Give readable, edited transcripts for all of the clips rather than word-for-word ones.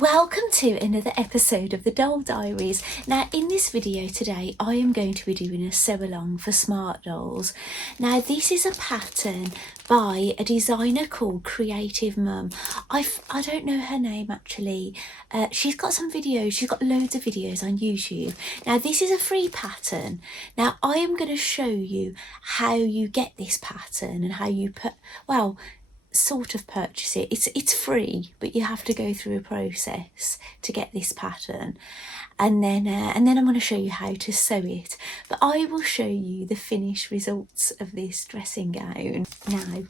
Welcome to another episode of the Doll Diaries. Now in this video today I am going to be doing a sew along for Smart Dolls. Now this is a pattern by a designer called Creative Mum. I don't know her name actually. She's got some videos, she's got loads of videos on YouTube. Now this is a free pattern. Now I am going to show you how you get this pattern and how you sort of purchase it. It's free, but you have to go through a process to get this pattern, and then I'm going to show you how to sew it. But I will show you the finished results of this dressing gown now.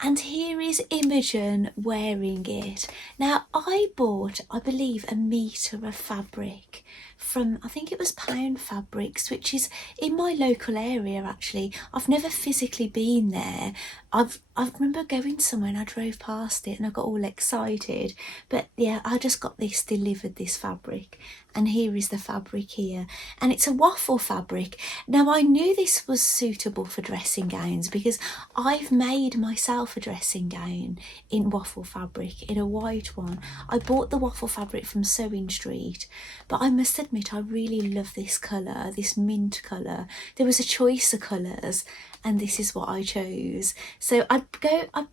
And here is Imogen wearing it. Now I bought, I believe, a metre of fabric from, I think it was Pound Fabrics, which is in my local area actually. I've never physically been there. I remember going somewhere and I drove past it and I got all excited. But yeah, I just got this delivered, this fabric. And here is the fabric here. And it's a waffle fabric. Now I knew this was suitable for dressing gowns because I've made myself a dressing gown in waffle fabric, in a white one. I bought the waffle fabric from Sewing Street, but I must admit I really love this colour, this mint colour. There was a choice of colours and this is what I chose. So I've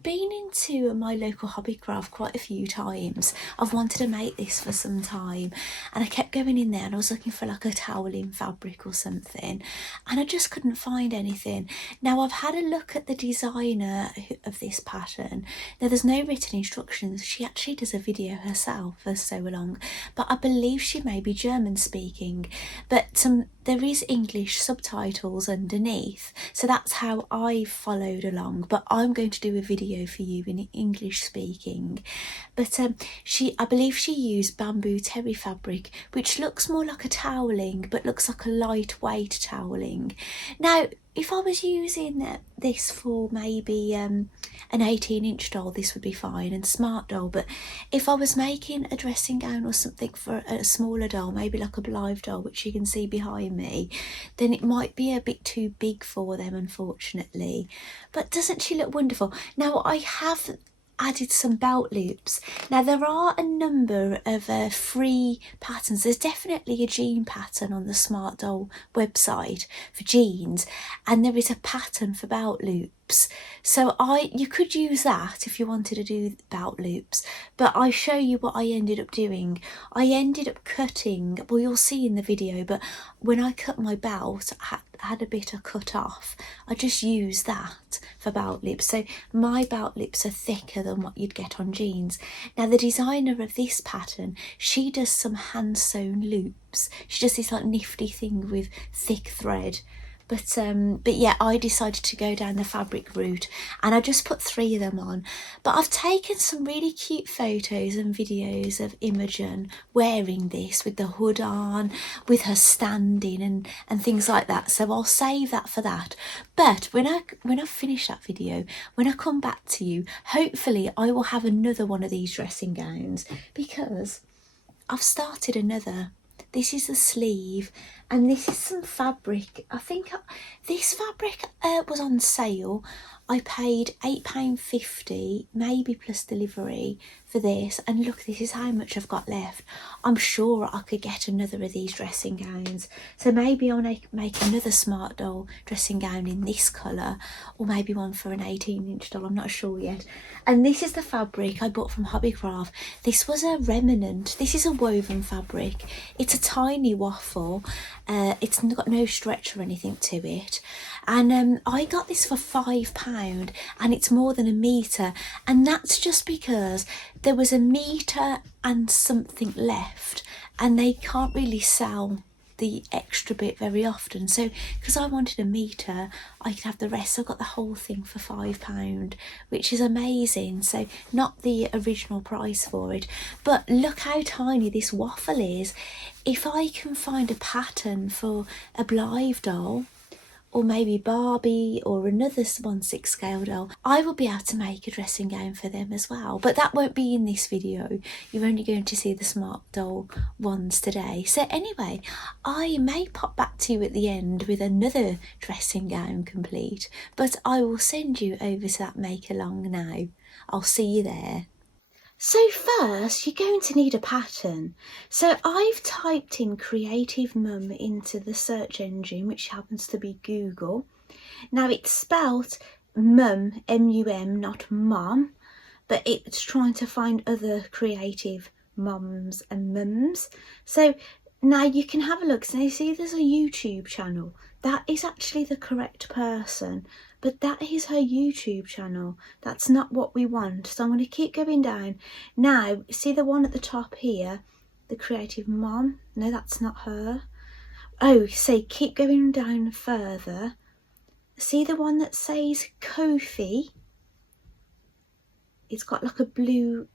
been into my local Hobbycraft quite a few times. I've wanted to make this for some time and I kept going in there and I was looking for like a toweling fabric or something and I just couldn't find anything. Now I've had a look at the designer of this pattern. Now there's no written instructions. She actually does a video herself for Sew Along, but I believe she may be German speaking, but there is English subtitles underneath, so that's how I followed along. But I'm going to do a video for you in English speaking. But I believe she used bamboo terry fabric, which looks more like a toweling but looks like a lightweight toweling. Now if I was using this for maybe an 18-inch doll, this would be fine, and Smart Doll. But if I was making a dressing gown or something for a smaller doll, maybe like a Blythe doll, which you can see behind me, then it might be a bit too big for them, unfortunately. But doesn't she look wonderful? Now I have added some belt loops. Now there are a number of free patterns. There's definitely a jean pattern on the Smart Doll website for jeans, and there is a pattern for belt loops. So you could use that if you wanted to do belt loops, but I'll show you what I ended up doing. I ended up cutting, well you'll see in the video, but when I cut my belt I had a bit of cut off. I just used that for belt loops, so my belt loops are thicker than what you'd get on jeans. Now the designer of this pattern, she does some hand sewn loops. She does this like nifty thing with thick thread. But yeah, I decided to go down the fabric route and I just put 3 of them on. But I've taken some really cute photos and videos of Imogen wearing this with the hood on, with her standing and things like that. So I'll save that for that. But when I finish that video, when I come back to you, hopefully I will have another one of these dressing gowns, because I've started another. This is the sleeve and this is some fabric. I think this fabric was on sale. I paid £8.50, maybe plus delivery, for this, and look, this is how much I've got left. I'm sure I could get another of these dressing gowns, so maybe I'll make another Smart Doll dressing gown in this colour, or maybe one for an 18-inch doll, I'm not sure yet. And this is the fabric I bought from Hobbycraft. This was a remnant. This is a woven fabric. It's a tiny waffle. It's got no stretch or anything to it, and I got this for £5 and it's more than a metre, and that's just because there was a metre and something left and they can't really sell the extra bit very often. So because I wanted a metre, I could have the rest, so I got the whole thing for £5, which is amazing. So not the original price for it, but look how tiny this waffle is. If I can find a pattern for a Blythe doll, or maybe Barbie or another 1/6 scale doll, I will be able to make a dressing gown for them as well. But that won't be in this video. You're only going to see the Smart Doll ones today. So anyway, I may pop back to you at the end with another dressing gown complete, but I will send you over to that make along now. I'll see you there. So first, you're going to need a pattern. So I've typed in Creative Mum into the search engine, which happens to be Google. Now it's spelt mum, M-U-M, not mom, but it's trying to find other creative mums and mums. So now you can have a look. So you see there's a YouTube channel. That is actually the correct person, but that is her YouTube channel. That's not what we want. So I'm going to keep going down. Now, see the one at the top here, the Creative Mom? No, that's not her. Oh, see, keep going down further. See the one that says Ko-fi? It's got like a blue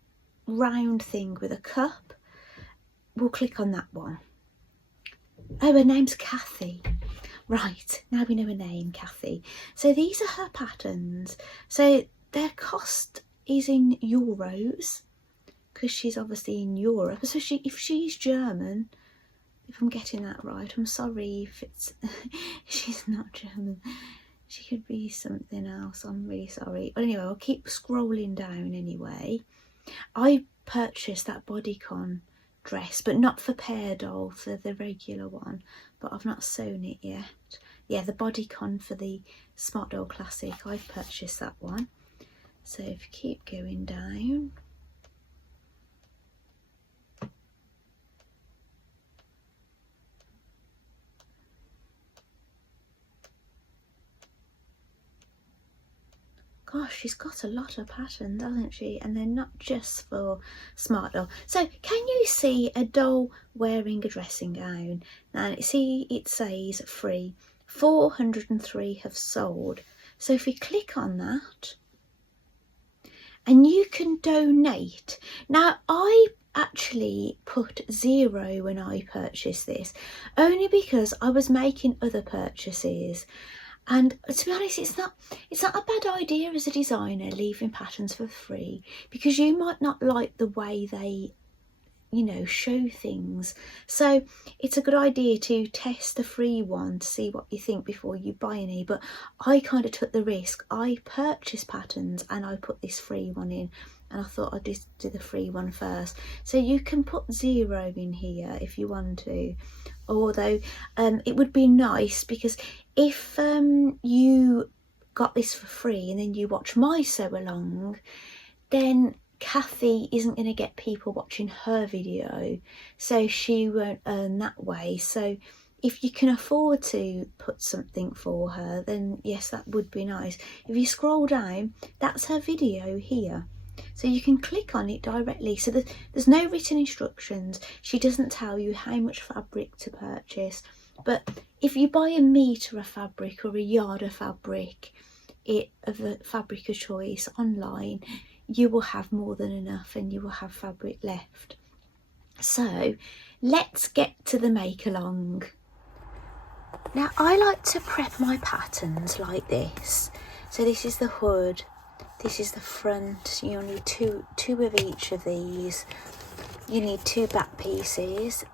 round thing with a cup. We'll click on that one. Oh, her name's Kathy. Right, now we know her name, Kathy. So these are her patterns. So their cost is in euros, because she's obviously in Europe. So if she's German, if I'm getting that right, I'm sorry if it's she's not German. She could be something else. I'm really sorry. But anyway, I'll keep scrolling down anyway. I purchased that bodycon dress, but not for Pear Doll, for the regular one. But I've not sewn it yet. Yeah, the bodycon for the Smart Doll Classic, I've purchased that one. So if you keep going down. Gosh, she's got a lot of patterns, hasn't she? And they're not just for Smart Doll. So can you see a doll wearing a dressing gown? Now see, it says free. 403 have sold. So if we click on that, and you can donate. Now I actually put 0 when I purchased this, only because I was making other purchases. And to be honest, it's not a bad idea as a designer leaving patterns for free, because you might not like the way they, you know, show things. So it's a good idea to test the free one to see what you think before you buy any. But I kind of took the risk. I purchased patterns and I put this free one in, and I thought I'd just do the free one first. So you can put 0 in here if you want to, although it would be nice, because if you got this for free and then you watch my sew along, then Kathy isn't going to get people watching her video, so she won't earn that way. So if you can afford to put something for her, then yes, that would be nice. If you scroll down, that's her video here. So you can click on it directly. So there's no written instructions. She doesn't tell you how much fabric to purchase. But if you buy a metre of fabric or a yard of fabric, of a fabric of choice online, you will have more than enough and you will have fabric left. So let's get to the make along. Now I like to prep my patterns like this. So this is the hood, this is the front. You'll need two of each of these. You need 2 back pieces.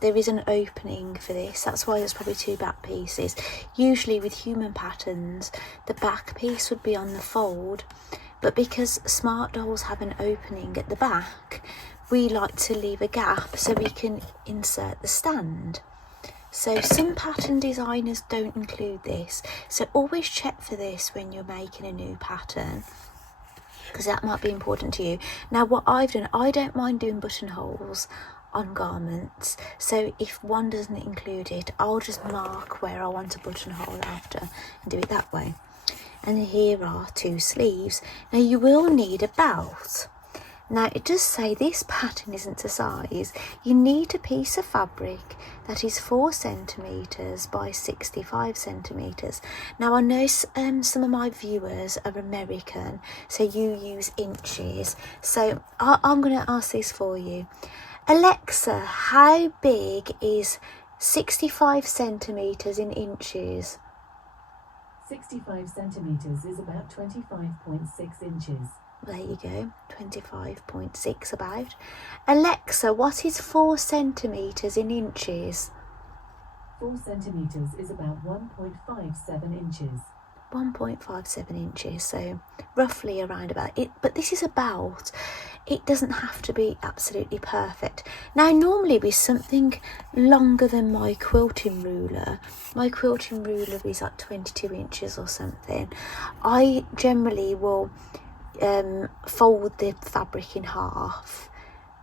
There is an opening for this, that's why there's probably 2 back pieces. Usually with human patterns, the back piece would be on the fold, but because Smart Dolls have an opening at the back, we like to leave a gap so we can insert the stand. So some pattern designers don't include this, so always check for this when you're making a new pattern, because that might be important to you. Now what I've done, I don't mind doing buttonholes on garments, so if one doesn't include it, I'll just mark where I want a buttonhole after and do it that way. And here are 2 sleeves. Now you will need a belt. Now it does say this pattern isn't to size. You need a piece of fabric that is 4 centimetres by 65 centimetres. Now I know some of my viewers are American, so you use inches. So I'm going to ask this for you. Alexa, how big is 65 centimetres in inches? 65 centimetres is about 25.6 inches. There you go, 25.6 about. Alexa, what is 4 centimetres in inches? 4 centimetres is about 1.57 inches. 1.57 inches, so roughly around about it. But this is about, it doesn't have to be absolutely perfect. Now normally with something longer than my quilting ruler is like 22 inches or something, I generally will fold the fabric in half,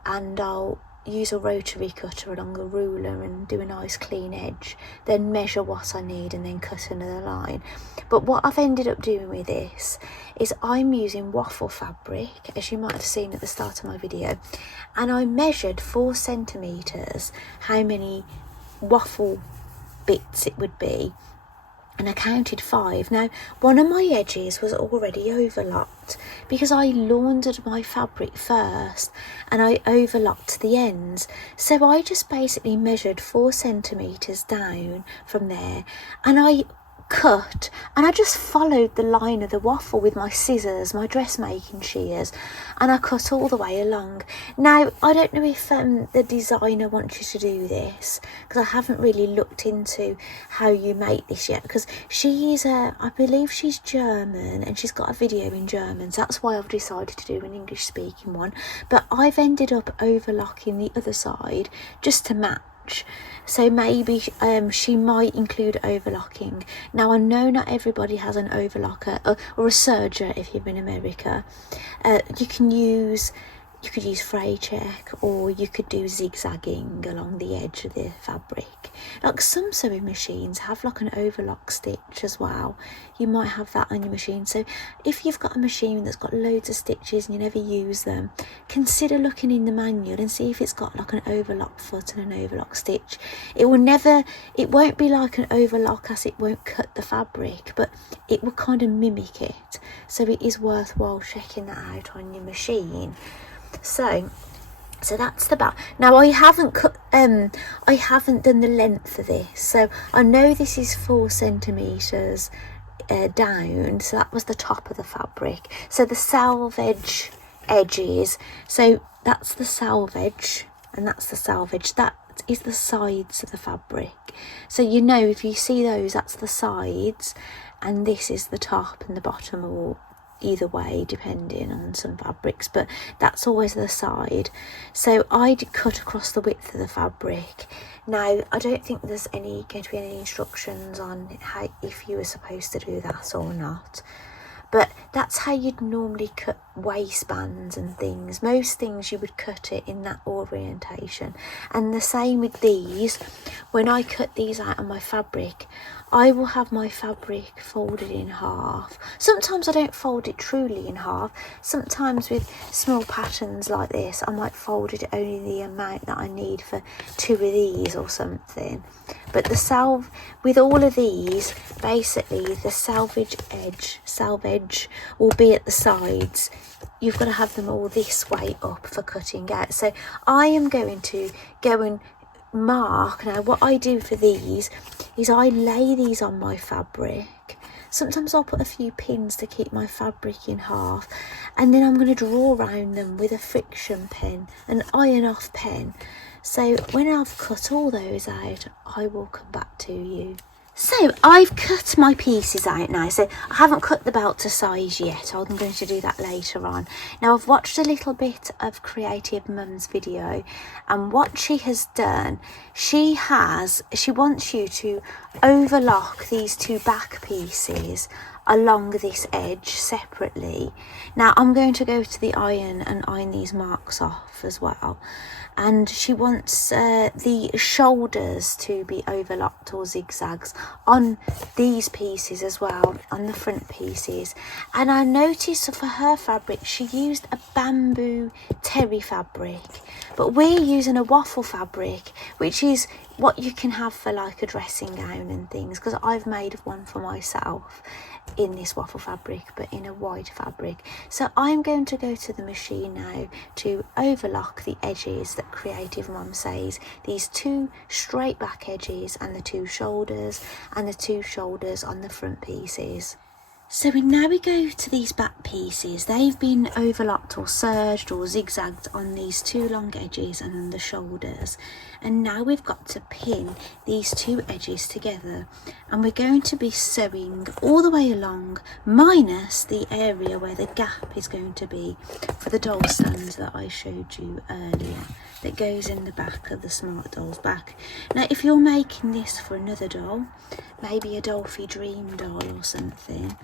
and I'll use a rotary cutter along a ruler and do a nice clean edge, then measure what I need and then cut another line. But what I've ended up doing with this is I'm using waffle fabric, as you might have seen at the start of my video, and I measured 4 centimetres how many waffle bits it would be, and I counted 5. Now, one of my edges was already overlocked because I laundered my fabric first and I overlocked the ends. So I just basically measured 4 centimetres down from there, and I cut, and I just followed the line of the waffle with my scissors, my dressmaking shears, and I cut all the way along. Now I don't know if the designer wants you to do this, because I haven't really looked into how you make this yet, because she is I believe she's German and she's got a video in German, so that's why I've decided to do an English speaking one. But I've ended up overlocking the other side just to match. So maybe she might include overlocking. Now I know not everybody has an overlocker or a serger if you're in America. You could use fray check, or you could do zigzagging along the edge of the fabric. Like some sewing machines have like an overlock stitch as well. You might have that on your machine. So if you've got a machine that's got loads of stitches and you never use them, consider looking in the manual and see if it's got like an overlock foot and an overlock stitch. It won't be like an overlock, as it won't cut the fabric, but it will kind of mimic it. So it is worthwhile checking that out on your machine. So that's the back. Now I haven't done the length of this, so I know this is 4 centimetres down, so that was the top of the fabric. So the selvage edges, so that's the selvage and that's the selvage, that is the sides of the fabric. So you know, if you see those, that's the sides, and this is the top and the bottom, or either way depending on some fabrics, but that's always the side. So I'd cut across the width of the fabric. Now I don't think there's going to be any instructions on how, if you were supposed to do that or not, but that's how you'd normally cut waistbands and things. Most things you would cut it in that orientation. And the same with these. When I cut these out on my fabric, I will have my fabric folded in half. Sometimes I don't fold it truly in half. Sometimes with small patterns like this, I might fold it only the amount that I need for 2 of these or something. But with all of these, basically the selvage will be at the sides. You've got to have them all this way up for cutting out. So I am going to go and mark. Now what I do for these is I lay these on my fabric. Sometimes I'll put a few pins to keep my fabric in half, and then I'm going to draw around them with a friction pen, an iron off pen. So when I've cut all those out, I will come back to you. So I've cut my pieces out now, so I haven't cut the belt to size yet. I'm going to do that later on. Now I've watched a little bit of Creative Mum's video, and what she has done, she wants you to overlock these 2 back pieces along this edge separately. Now I'm going to go to the iron and iron these marks off as well. And she wants the shoulders to be overlocked or zigzags on these pieces as well, on the front pieces. And I noticed for her fabric she used a bamboo terry fabric, but we're using a waffle fabric, which is what you can have for like a dressing gown and things, because I've made one for myself in this waffle fabric, but in a white fabric. So I'm going to go to the machine now to overlock the edges that Creative Mum says, these 2 straight back edges and the 2 shoulders, and the 2 shoulders on the front pieces. So now we go to these back pieces. They've been overlocked or serged or zigzagged on these two long edges and on the shoulders. And now we've got to pin these two edges together, and we're going to be sewing all the way along, minus the area where the gap is going to be for the doll stand that I showed you earlier, that goes in the back of the Smart Doll's back. Now if you're making this for another doll, maybe a Dolphy Dream doll or something,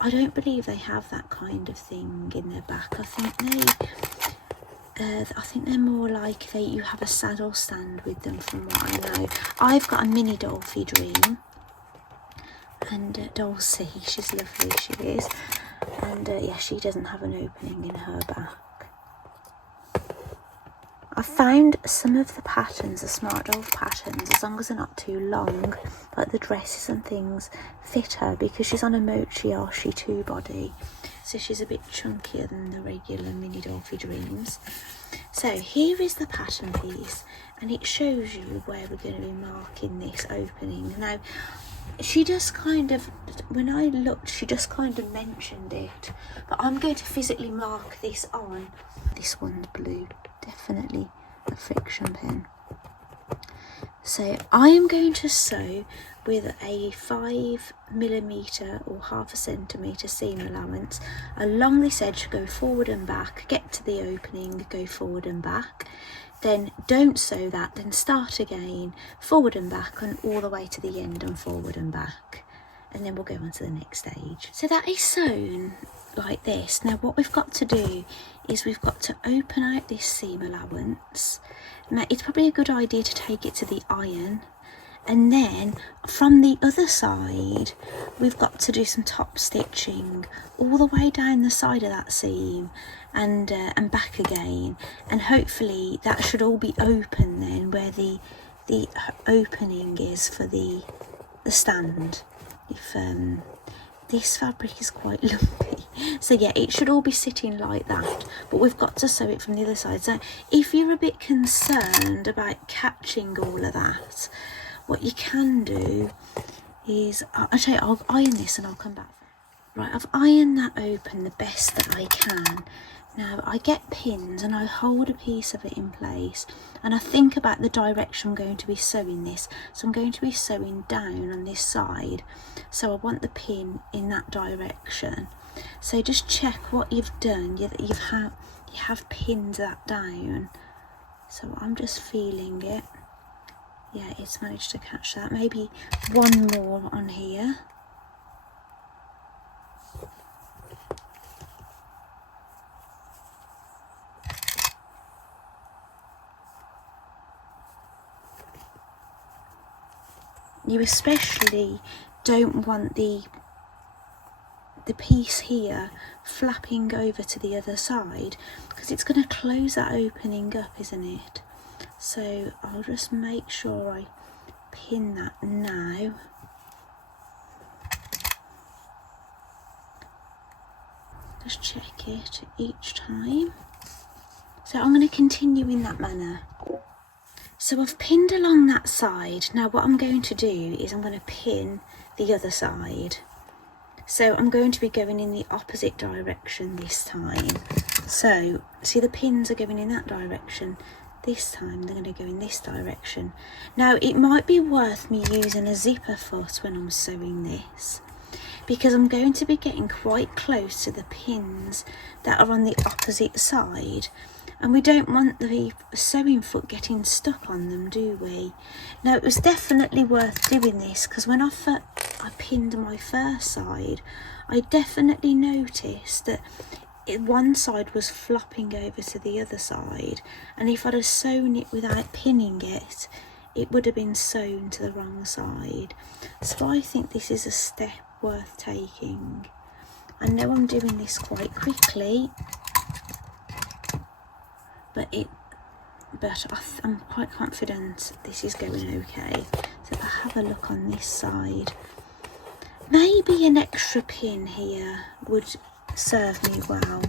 I don't believe they have that kind of thing in their back. I think they're more like you have a saddle stand with them, from what I know. I've got a mini Dolphy Dream, and Dulcie, she's lovely, she is, and yeah, she doesn't have an opening in her back. I found some of the patterns, the Smart Doll patterns, as long as they're not too long, like the dresses and things, fit her, because she's on a Mochi Ashi 2 body, so she's a bit chunkier than the regular mini Dolphy Dreams. So here is the pattern piece, and it shows you where we're going to be marking this opening. Now she just kind of, when I looked, she just kind of mentioned it, but I'm going to physically mark this on. This one's blue, definitely a friction pin. So I am going to sew with a 5mm or 1/2 centimetre seam allowance along this edge, go forward and back, get to the opening, go forward and back, then don't sew that, then start again, forward and back, and all the way to the end and forward and back, and then we'll go on to the next stage. So that is sewn like this. Now what we've got to do is we've got to open out this seam allowance. Now it's probably a good idea to take it to the iron, and then from the other side we've got to do some top stitching all the way down the side of that seam and back again, and hopefully that should all be open then where the opening is for the stand. If this fabric is quite lumpy, so yeah, it should all be sitting like that, but we've got to sew it from the other side. So if you're a bit concerned about catching all of that, what you can do is, I'll iron this and I'll come back. Right, I've ironed that open the best that I can. Now I get pins and I hold a piece of it in place, and I think about the direction I'm going to be sewing this. So I'm going to be sewing down on this side, so I want the pin in that direction. So just check what you've done, you have pinned that down. So I'm just feeling it. Yeah, it's managed to catch that. Maybe one more on here. You especially don't want the piece here flapping over to the other side, because it's going to close that opening up, isn't it? So I'll just make sure I pin that now. Just check it each time. So I'm going to continue in that manner. So I've pinned along that side. Now what I'm going to do is I'm going to pin the other side. So I'm going to be going in the opposite direction this time. So see, the pins are going in that direction. This time they're going to go in this direction. Now it might be worth me using a zipper foot when I'm sewing this, because I'm going to be getting quite close to the pins that are on the opposite side, and we don't want the sewing foot getting stuck on them, do we? Now it was definitely worth doing this, because when I pinned my first side, I definitely noticed that one side was flopping over to the other side, and if I'd have sewn it without pinning it, it would have been sewn to the wrong side. So I think this is a step worth taking. I know I'm doing this quite quickly, but I'm quite confident this is going okay. So if I have a look on this side, maybe an extra pin here would serve me well,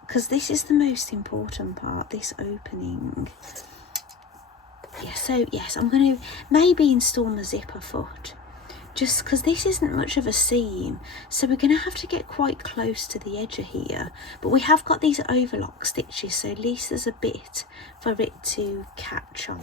because this is the most important part, this opening. Yeah, so yes, I'm going to maybe install my zipper foot just because this isn't much of a seam, so we're going to have to get quite close to the edge of here, but we have got these overlock stitches, so at least there's a bit for it to catch on.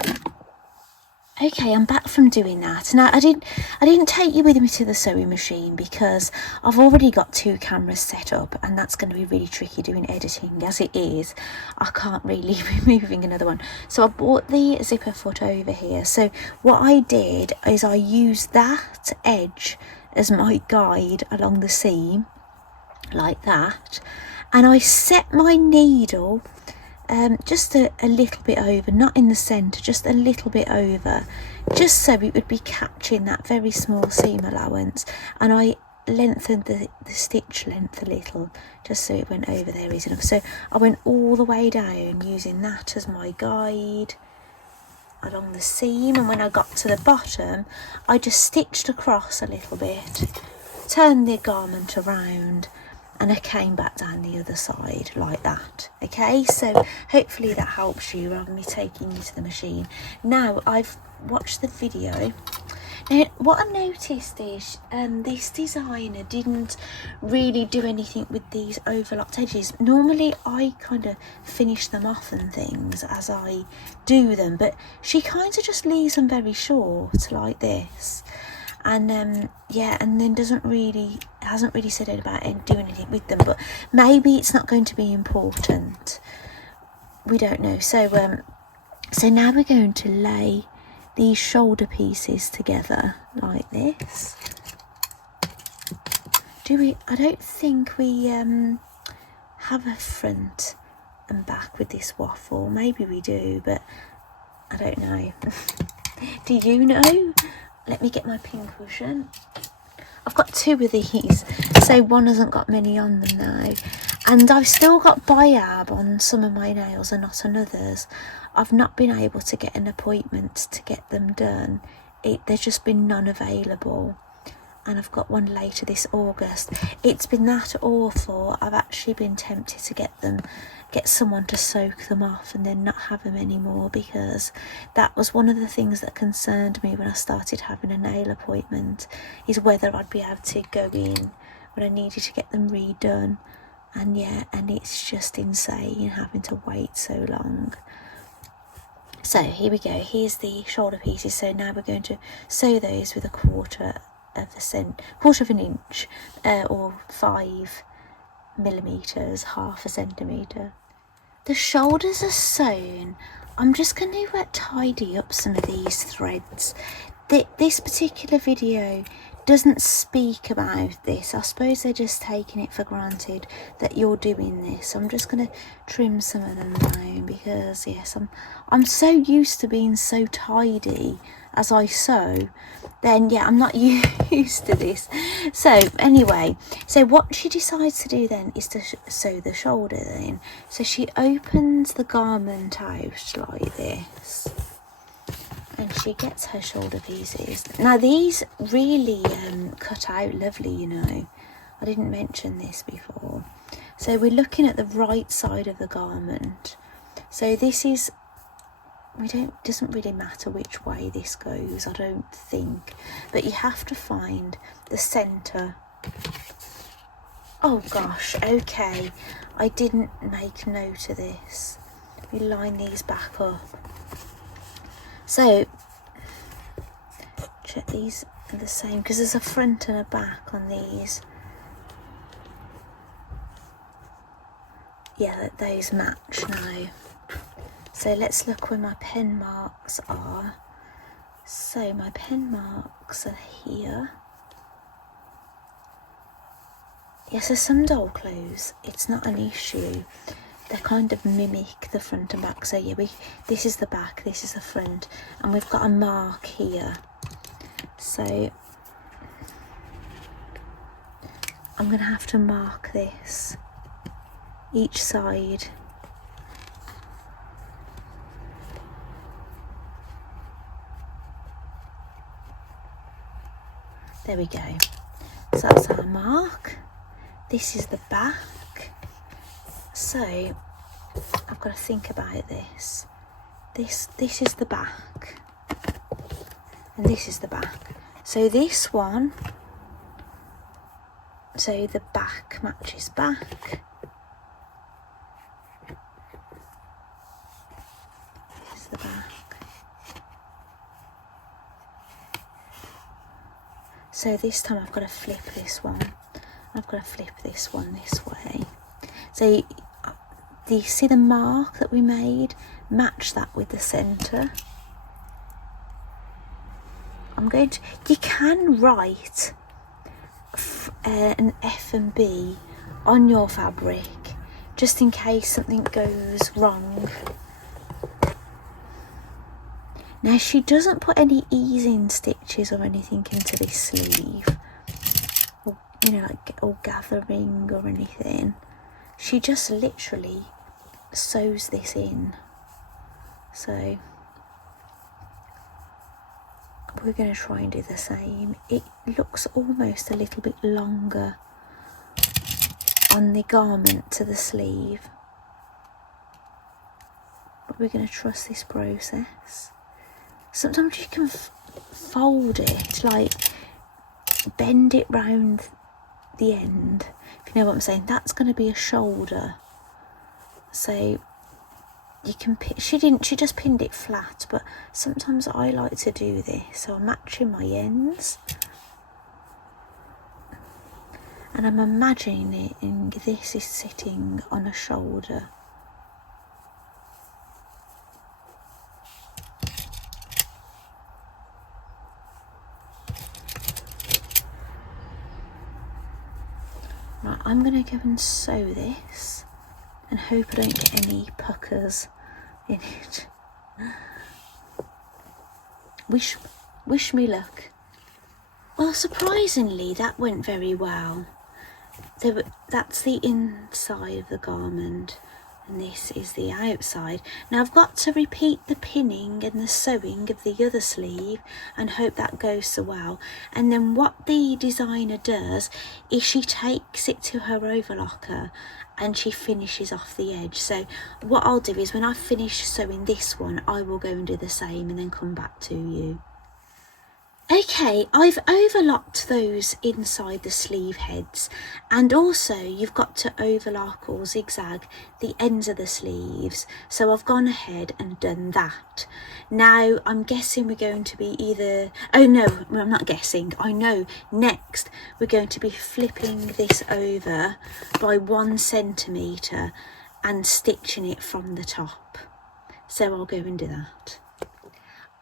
Okay, I'm back from doing that. Now, I didn't take you with me to the sewing machine because I've already got 2 cameras set up, and that's going to be really tricky doing editing. As it is, I can't really be moving another one. So I bought the zipper foot over here. So what I did is I used that edge as my guide along the seam, like that. And I set my needle just a little bit over, not in the centre, just a little bit over, just so it would be catching that very small seam allowance. And I lengthened the stitch length a little, just so it went over there easy enough. So I went all the way down using that as my guide along the seam, and when I got to the bottom I just stitched across a little bit, turned the garment around, and I came back down the other side like that. Okay, so hopefully that helps you rather than me taking you to the machine. Now I've watched the video. Now what I noticed is this designer didn't really do anything with these overlocked edges. Normally I kind of finish them off and things as I do them, but she kind of just leaves them very short like this. And yeah, and then hasn't really said about doing anything with them, but maybe it's not going to be important, we don't know. So so now we're going to lay these shoulder pieces together like this. I don't think we have a front and back with this waffle. Maybe we do, but I don't know. Do you know? Let me get my pin cushion. I've got 2 of these, so one hasn't got many on them now. And I've still got biab on some of my nails and not on others. I've not been able to get an appointment to get them done. There's just been none available. And I've got one later this August. It's been that awful. I've actually been tempted to get someone to soak them off and then not have them anymore, because that was one of the things that concerned me when I started having a nail appointment, is whether I'd be able to go in when I needed to get them redone. And yeah, and it's just insane having to wait so long. So here we go, here's the shoulder pieces. So now we're going to sew those with a quarter of an inch, or 5 millimeters, half a centimetre. The shoulders are sewn. I'm just going to tidy up some of these threads. This particular video doesn't speak about this. I suppose they're just taking it for granted that you're doing this. I'm just going to trim some of them down because yes, I'm so used to being so tidy as I sew. Then yeah, I'm not used to this. So anyway, so what she decides to do then is to sew the shoulder then. So she opens the garment out like this, and she gets her shoulder pieces. Now these really cut out lovely, you know. I didn't mention this before. So we're looking at the right side of the garment. So this is, doesn't really matter which way this goes, I don't think, but you have to find the centre. Oh gosh, okay, I didn't make note of this. We line these back up. So check these are the same because there's a front and a back on these. Yeah, those match now. So let's look where my pen marks are. So my pen marks are here. Yes, there's some doll clothes. It's not an issue. They kind of mimic the front and back. So yeah, this is the back, this is the front, and we've got a mark here. So I'm going to have to mark this each side. There we go. So that's our mark. This is the back. So I've got to think about this. This is the back, and this is the back. So this one, so the back matches back. Here's the back. So this time I've got to flip this one. I've got to flip this one this way. So do you see the mark that we made? Match that with the centre. I'm going to, you can write an F and B on your fabric just in case something goes wrong. Now she doesn't put any easing stitches or anything into this sleeve, or, you know, like or gathering or anything. She just literally sews this in. So we're going to try and do the same. It looks almost a little bit longer on the garment to the sleeve, but we're going to trust this process. Sometimes you can fold it, like bend it round the end, if you know what I'm saying. That's going to be a shoulder, so you can she just pinned it flat, but sometimes I like to do this, so I'm matching my ends and I'm imagining this is sitting on a shoulder. Right, I'm going to go and sew this and hope I don't get any puckers in it. Wish me luck. Well, surprisingly, that went very well. That's the inside of the garment and this is the outside. Now I've got to repeat the pinning and the sewing of the other sleeve and hope that goes so well. And then what the designer does is she takes it to her overlocker and she finishes off the edge. So what I'll do is when I finish sewing this one, I will go and do the same and then come back to you. Okay, I've overlocked those inside the sleeve heads, and also you've got to overlock or zigzag the ends of the sleeves, so I've gone ahead and done that. Now I'm guessing we're going to be either, oh no, I'm not guessing, I know next we're going to be flipping this over by 1 centimetre and stitching it from the top, so I'll go and do that.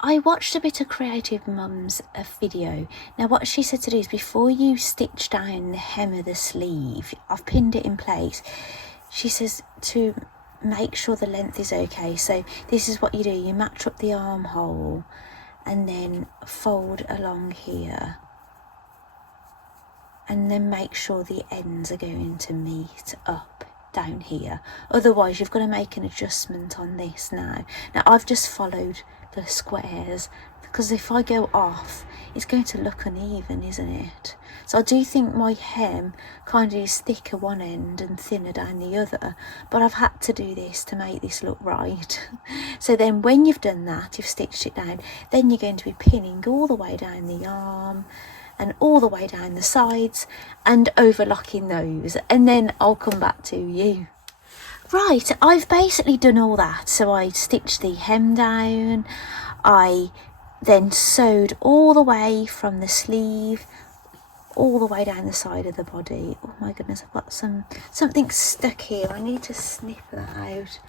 I watched a bit of Creative Mum's video. Now what she said to do is before you stitch down the hem of the sleeve, I've pinned it in place, she says to make sure the length is okay. So this is what you do, you match up the armhole and then fold along here and then make sure the ends are going to meet up down here. Otherwise you've got to make an adjustment on this now. Now I've just followed the squares because if I go off it's going to look uneven, isn't it? So I do think my hem kind of is thicker one end and thinner down the other, but I've had to do this to make this look right. So then when you've done that, you've stitched it down, then you're going to be pinning all the way down the arm and all the way down the sides and overlocking those, and then I'll come back to you. Right, I've basically done all that. So I stitched the hem down, I then sewed all the way from the sleeve all the way down the side of the body. Oh my goodness, I've got something stuck here. I need to snip that out.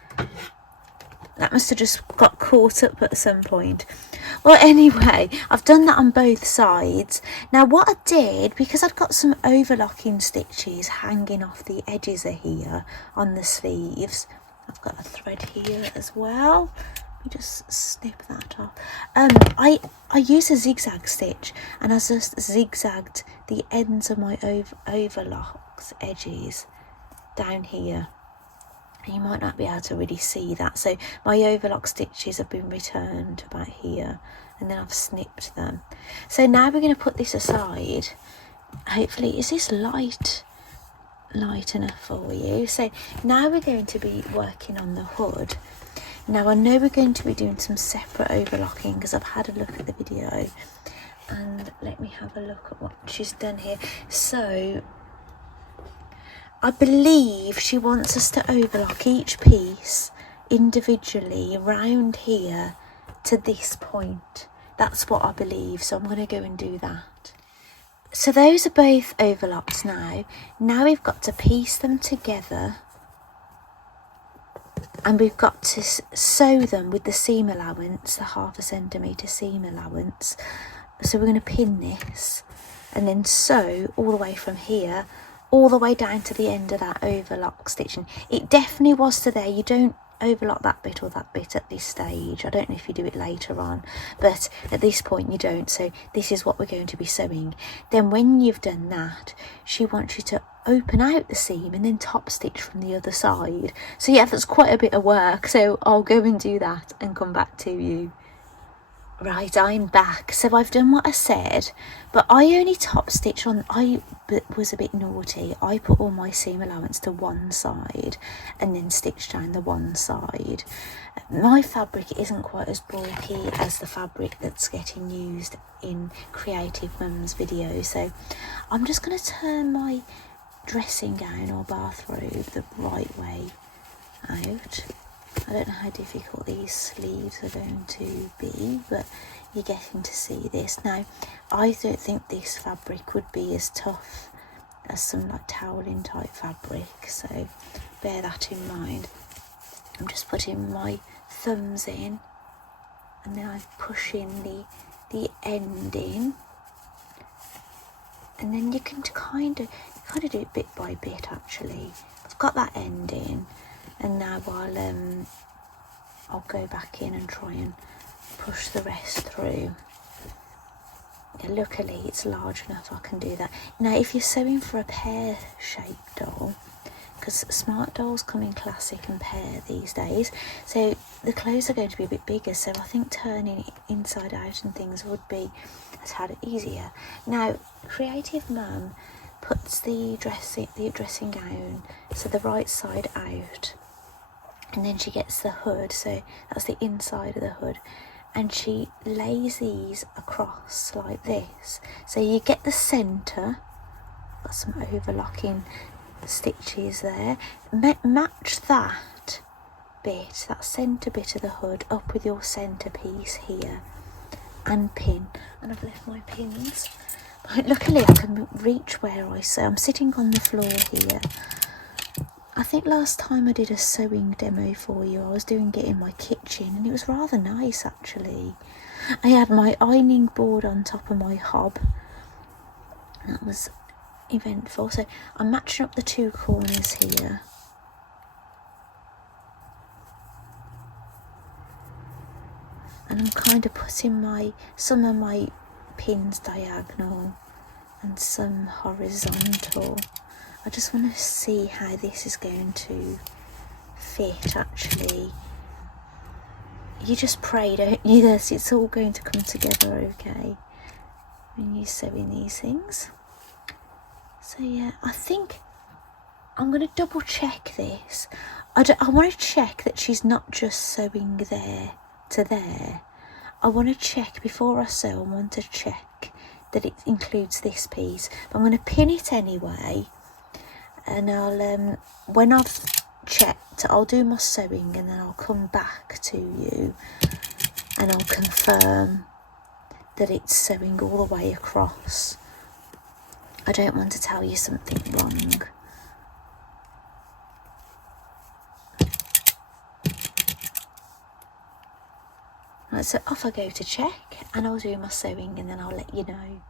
That must have just got caught up at some point. Well, anyway, I've done that on both sides. Now what I did, because I've got some overlocking stitches hanging off the edges of here on the sleeves, I've got a thread here as well. Let me just snip that off. I use a zigzag stitch, and I just zigzagged the ends of my overlocked edges down here. You might not be able to really see that. So my overlock stitches have been returned about here and then I've snipped them. So now we're going to put this aside. Hopefully, is this light enough for you? So now we're going to be working on the hood. Now I know we're going to be doing some separate overlocking because I've had a look at the video, and let me have a look at what she's done here. So I believe she wants us to overlock each piece individually around here to this point. That's what I believe, so I'm going to go and do that. So those are both overlocked now. Now we've got to piece them together, and we've got to sew them with the seam allowance, the 1/2 centimetre seam allowance. So we're going to pin this and then sew all the way from here all the way down to the end of that overlock stitching. It definitely was to there. You don't overlock that bit or that bit at this stage. I don't know if you do it later on, but at this point you don't. So this is what we're going to be sewing. Then when you've done that, she wants you to open out the seam and then top stitch from the other side. So yeah, that's quite a bit of work, so I'll go and do that and come back to you. Right, I'm back. So I've done what I said, but I only top stitch on, I was a bit naughty. I put all my seam allowance to one side and then stitched down the one side. My fabric isn't quite as bulky as the fabric that's getting used in Creative Mum's video, so I'm just going to turn my dressing gown or bathrobe the right way out. I don't know how difficult these sleeves are going to be, but you're getting to see this. Now, I don't think this fabric would be as tough as some like toweling type fabric, so bear that in mind. I'm just putting my thumbs in, and then I'm pushing the end in, and then you can kind of do it bit by bit. Actually, I've got that end in, and now I'll go back in and try and push the rest through. Yeah, luckily it's large enough I can do that. Now if you're sewing for a pear-shaped doll, because smart dolls come in classic and pear these days, so the clothes are going to be a bit bigger, so I think turning it inside out and things would be a tad easier. Now Creative Mum puts the dressing gown so the right side out, and then she gets the hood, so that's the inside of the hood, and she lays these across like this, so you get the centre. Got some overlocking stitches there. Match that bit, that centre bit of the hood, up with your centre piece here, and pin. And I've left my pins, but luckily I can reach where I sew. I'm sitting on the floor here. I think last time I did a sewing demo for you, I was doing it in my kitchen, and it was rather nice actually. I had my ironing board on top of my hob. That was eventful. So I'm matching up the two corners here. And I'm kind of putting some of my pins diagonal and some horizontal. I just want to see how this is going to fit actually. You just pray, don't you, that it's all going to come together okay when you're sewing these things. So yeah, I think I'm going to double check this. I want to check that she's not just sewing there to there. I want to check before I sew. I want to check that it includes this piece. But I'm going to pin it anyway. And I'll when I've checked, I'll do my sewing, and then I'll come back to you and I'll confirm that it's sewing all the way across. I don't want to tell you something wrong. Right, so off I go to check, and I'll do my sewing, and then I'll let you know.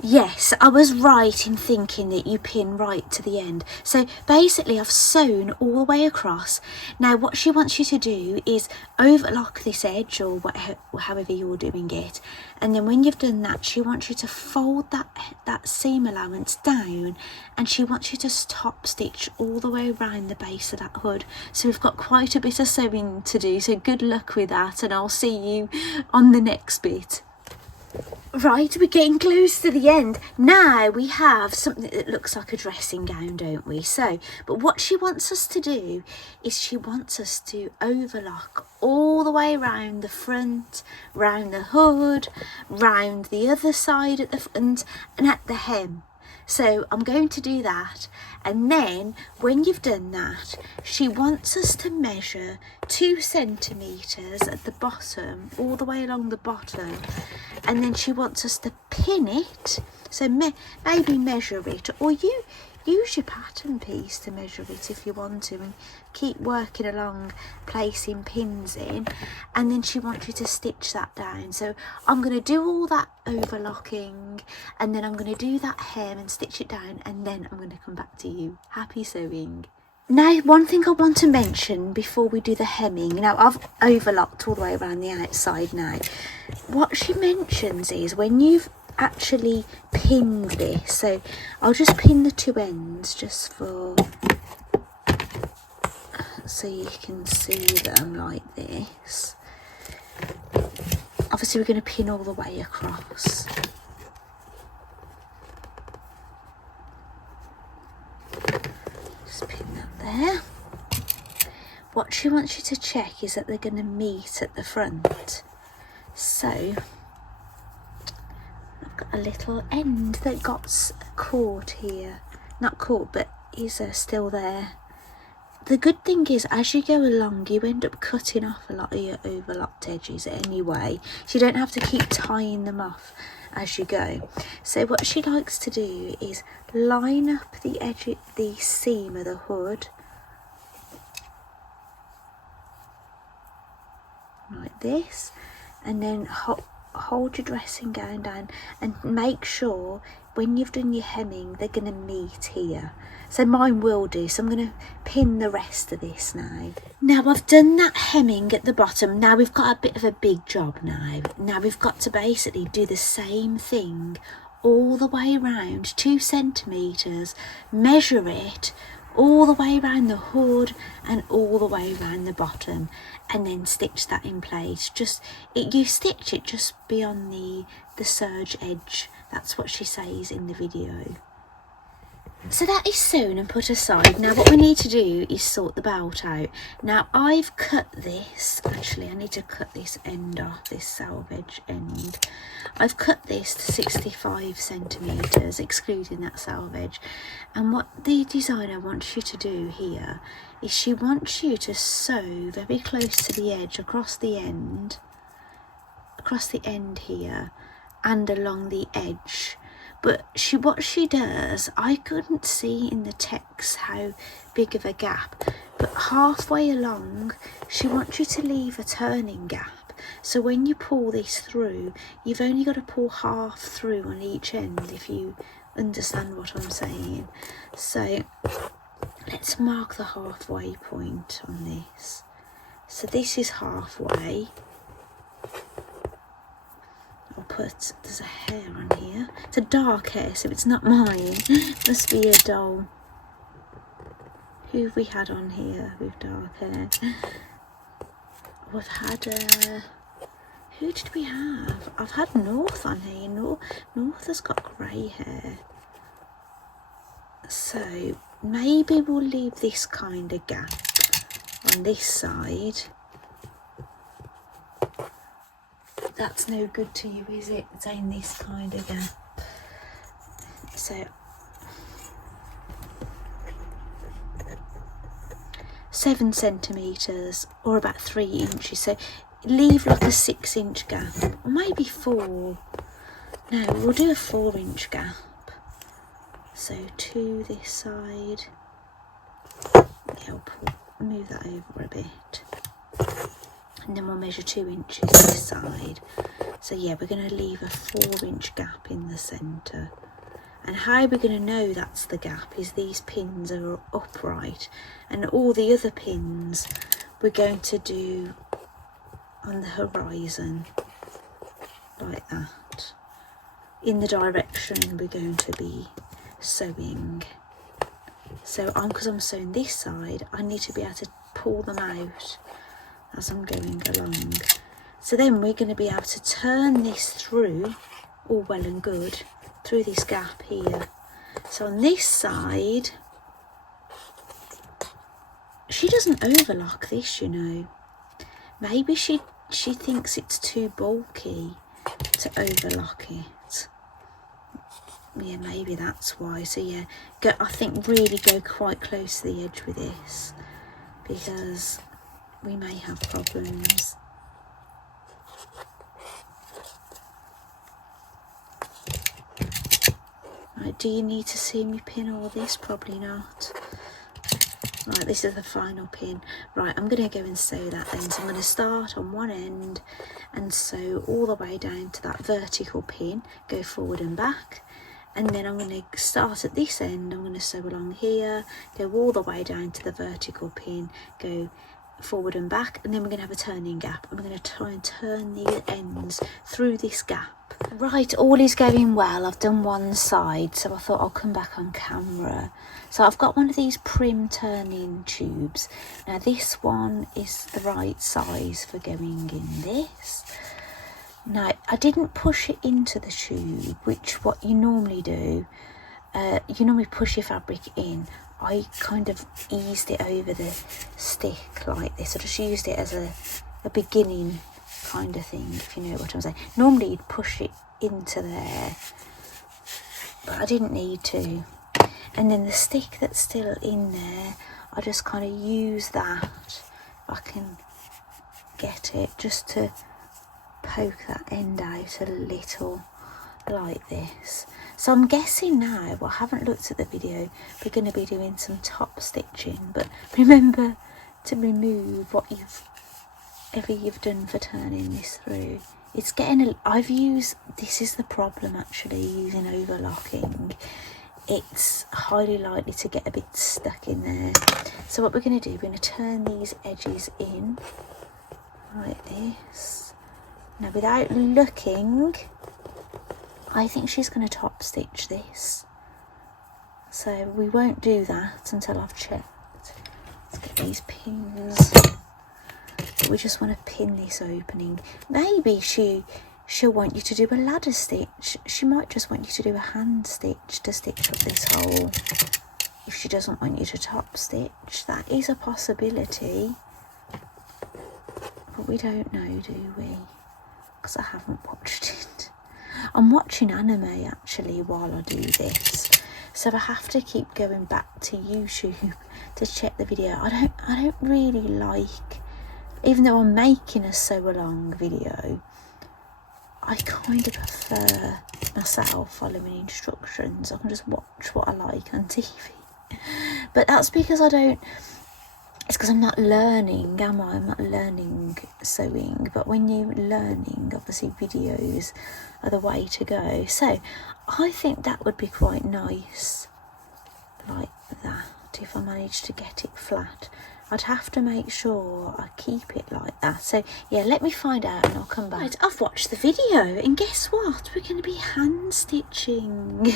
Yes, I was right in thinking that you pin right to the end. So basically I've sewn all the way across. Now what she wants you to do is overlock this edge, or however you're doing it, and then when you've done that, she wants you to fold that seam allowance down, and she wants you to top stitch all the way around the base of that hood. So we've got quite a bit of sewing to do, so good luck with that, and I'll see you on the next bit. Right, we're getting close to the end. Now we have something that looks like a dressing gown, don't we? So, but what she wants us to do is she wants us to overlock all the way around the front, round the hood, round the other side at the front and at the hem. So I'm going to do that, and then when you've done that, she wants us to measure 2 centimetres at the bottom, all the way along the bottom, and then she wants us to pin it. So maybe measure it, or you use your pattern piece to measure it if you want to, and keep working along placing pins in, and then she wants you to stitch that down. So I'm going to do all that overlocking, and then I'm going to do that hem and stitch it down, and then I'm going to come back to you. Happy sewing. Now, one thing I want to mention before we do the hemming, now I've overlocked all the way around the outside now. What she mentions is when you've actually pinned this, so I'll just pin the 2 ends just for so you can see them like this. Obviously we're going to pin all the way across. Just pin that there. What she wants you to check is that they're going to meet at the front. So I've got a little end that got caught here. Not caught, but is still there. The good thing is, as you go along, you end up cutting off a lot of your overlocked edges anyway. So you don't have to keep tying them off as you go. So what she likes to do is line up the edge, the seam of the hood, like this, and then hold your dressing gown down and make sure when you've done your hemming they're going to meet here. So mine will do, so I'm going to pin the rest of this now. Now I've done that hemming at the bottom. Now we've got a bit of a big job now. Now we've got to basically do the same thing all the way around, 2 centimetres, measure it all the way around the hood and all the way around the bottom, and then stitch that in place. You stitch it just beyond the serge edge. That's what she says in the video. So that is sewn and put aside. Now what we need to do is sort the belt out. Now I've cut this, actually I need to cut this end off, this selvage end. I've cut this to 65 centimetres, excluding that selvage. And what the designer wants you to do here is she wants you to sew very close to the edge, across the end here and along the edge. But what she does, I couldn't see in the text how big of a gap, but halfway along she wants you to leave a turning gap. So when you pull this through, you've only got to pull half through on each end, if you understand what I'm saying. So let's mark the halfway point on this. So this is halfway. There's a hair on here. It's a dark hair, so it's not mine. Must be a doll. Who have we had on here with dark hair? We've had who did we have? I've had North on here. North has got grey hair. So maybe we'll leave this kind of gap on this side. That's no good to you, is it? Saying this kind of gap. So 7 centimetres or about 3 inches. So leave like a 6-inch gap, or maybe 4. No, we'll do a 4-inch gap. So 2 this side. Yeah, I'll move that over a bit. And then we'll measure 2 inches this side. So yeah, we're going to leave a 4-inch gap in the centre. And how we're going to know that's the gap is these pins are upright, and all the other pins we're going to do on the horizon like that, in the direction we're going to be sewing. So because I'm sewing this side, I need to be able to pull them out as I'm going along. So then we're going to be able to turn this through all well and good through this gap here. So on this side, she doesn't overlock this, you know. Maybe she thinks it's too bulky to overlock it. Yeah, maybe that's why. So yeah, I think really go quite close to the edge with this, because we may have problems. Right, do you need to see me pin all this? Probably not. Right, this is the final pin. Right, I'm going to go and sew that then. So I'm going to start on one end and sew all the way down to that vertical pin, go forward and back. And then I'm going to start at this end, I'm going to sew along here, go all the way down to the vertical pin, go forward and back, and then we're going to have a turning gap. I'm going to try and turn the ends through this gap. Right, all is going well. I've done one side, so I thought I'll come back on camera. So I've got one of these Prim turning tubes. Now this one is the right size for going in this. Now, I didn't push it into the tube, which what you normally do. You normally push your fabric in. I kind of eased it over the stick like this. I just used it as a beginning kind of thing, if you know what I'm saying. Normally you'd push it into there, but I didn't need to. And then the stick that's still in there, I just kind of use that, if I can get it, just to poke that end out a little like this. So I'm guessing now, well, I haven't looked at the video, we're going to be doing some top stitching, but remember to remove whatever you've done for turning this through. It's getting this is the problem actually, using overlocking. It's highly likely to get a bit stuck in there. So what we're going to do, we're going to turn these edges in like this. Now without looking, I think she's going to top stitch this. So we won't do that until I've checked. Let's get these pins. But we just want to pin this opening. Maybe she'll want you to do a ladder stitch. She might just want you to do a hand stitch to stitch up this hole. If she doesn't want you to top stitch, that is a possibility. But we don't know, do we? Because I haven't watched it. I'm watching anime actually while I do this, so I have to keep going back to YouTube to check the video. I don't really like, even though I'm making a sew along video, I kind of prefer myself following instructions. I can just watch what I like on TV. But that's because it's because I'm not learning, am I? I'm not learning sewing. But when you're learning, obviously videos are the way to go. So I think that would be quite nice, like that, if I managed to get it flat. I'd have to make sure I keep it like that. So yeah, let me find out and I'll come back. Right, I've watched the video and guess what? We're going to be hand stitching.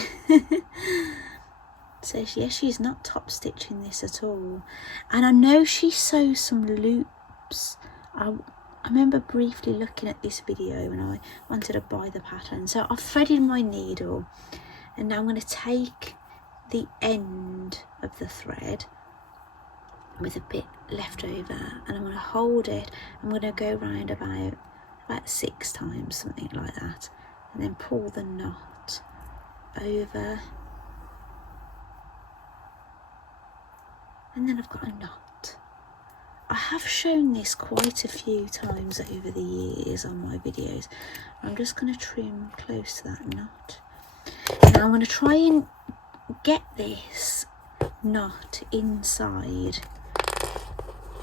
So yeah, she's not top stitching this at all. And I know she sews some loops. I remember briefly looking at this video when I wanted to buy the pattern. So I've threaded my needle and now I'm going to take the end of the thread with a bit left over and I'm going to hold it. I'm going to go round about 6 times, something like that, and then pull the knot over. And then I've got a knot. I have shown this quite a few times over the years on my videos. I'm just going to trim close to that knot. Now I'm going to try and get this knot inside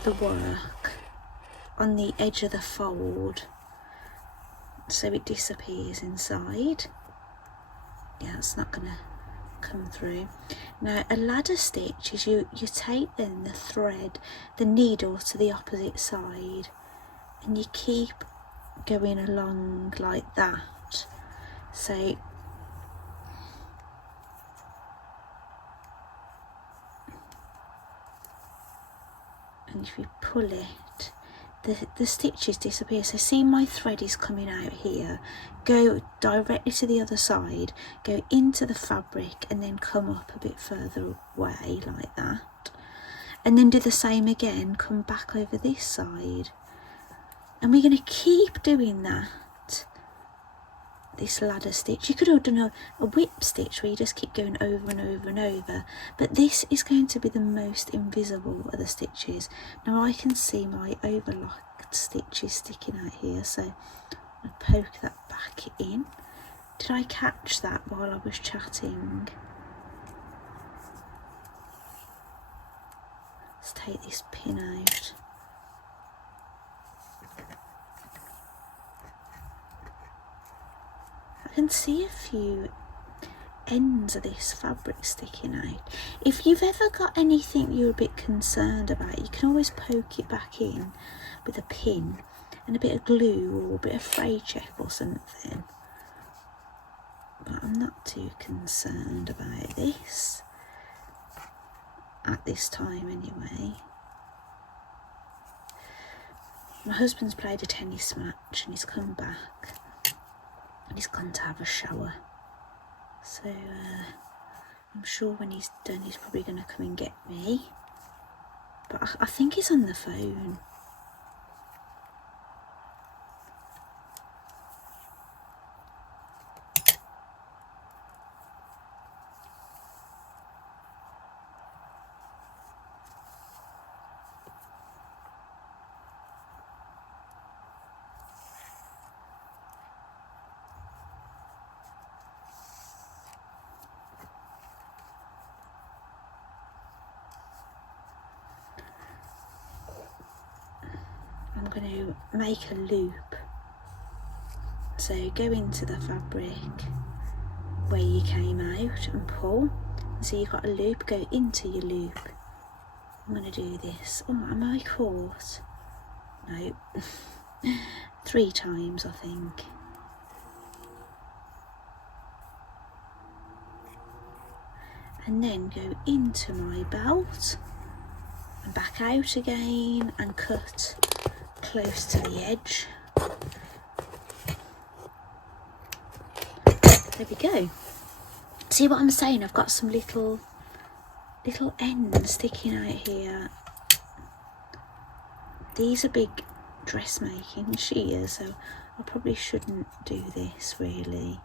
the work on the edge of the fold so it disappears inside. Yeah, it's not going to come through. Now a ladder stitch is you take then the thread, the needle to the opposite side and you keep going along like that. So and if you pull it, the stitches disappear. So see, my thread is coming out here, go directly to the other side, go into the fabric, and then come up a bit further away like that, and then do the same again, come back over this side, and we're going to keep doing that, this ladder stitch. You could have done a whip stitch where you just keep going over and over and over, but this is going to be the most invisible of the stitches. Now I can see my overlocked stitches sticking out here, so I'll poke that back in. Did I catch that while I was chatting? Let's take this pin out. I can see a few ends of this fabric sticking out. If you've ever got anything you're a bit concerned about, you can always poke it back in with a pin and a bit of glue or a bit of fray check or something. But I'm not too concerned about this at this time anyway. My husband's played a tennis match and he's come back and he's gone to have a shower. So I'm sure when he's done he's probably going to come and get me. But I think he's on the phone. I'm going to make a loop. So go into the fabric where you came out and pull. So you've got a loop, go into your loop. I'm going to do this. Oh, am I caught? No. 3 times I think. And then go into my belt and back out again and cut close to the edge. There we go. See what I'm saying? I've got some little ends sticking out here. These are big dressmaking shears, so I probably shouldn't do this really.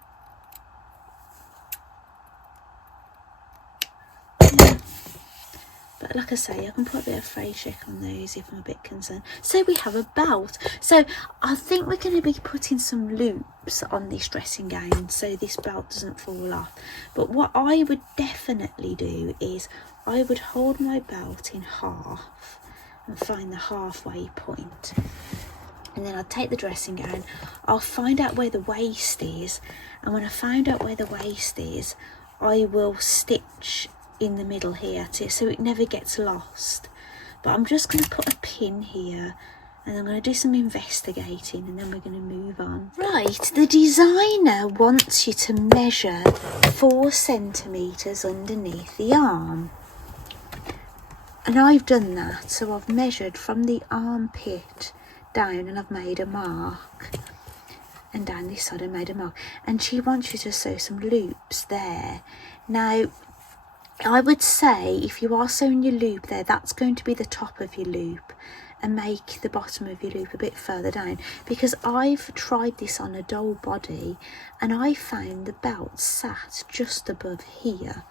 But like I say, I can put a bit of fray check on those if I'm a bit concerned. So we have a belt. So I think we're going to be putting some loops on this dressing gown so this belt doesn't fall off. But what I would definitely do is I would hold my belt in half and find the halfway point. And then I'll take the dressing gown, I'll find out where the waist is, and when I find out where the waist is, I will stitch in the middle here too, so it never gets lost. But I'm just going to put a pin here and I'm going to do some investigating and then we're going to move on. Right, the designer wants you to measure 4 centimetres underneath the arm. And I've done that, so I've measured from the armpit down and I've made a mark. And down this side I made a mark. And she wants you to sew some loops there. Now, I would say if you are sewing your loop there, that's going to be the top of your loop, and make the bottom of your loop a bit further down, because I've tried this on a doll body and I found the belt sat just above here.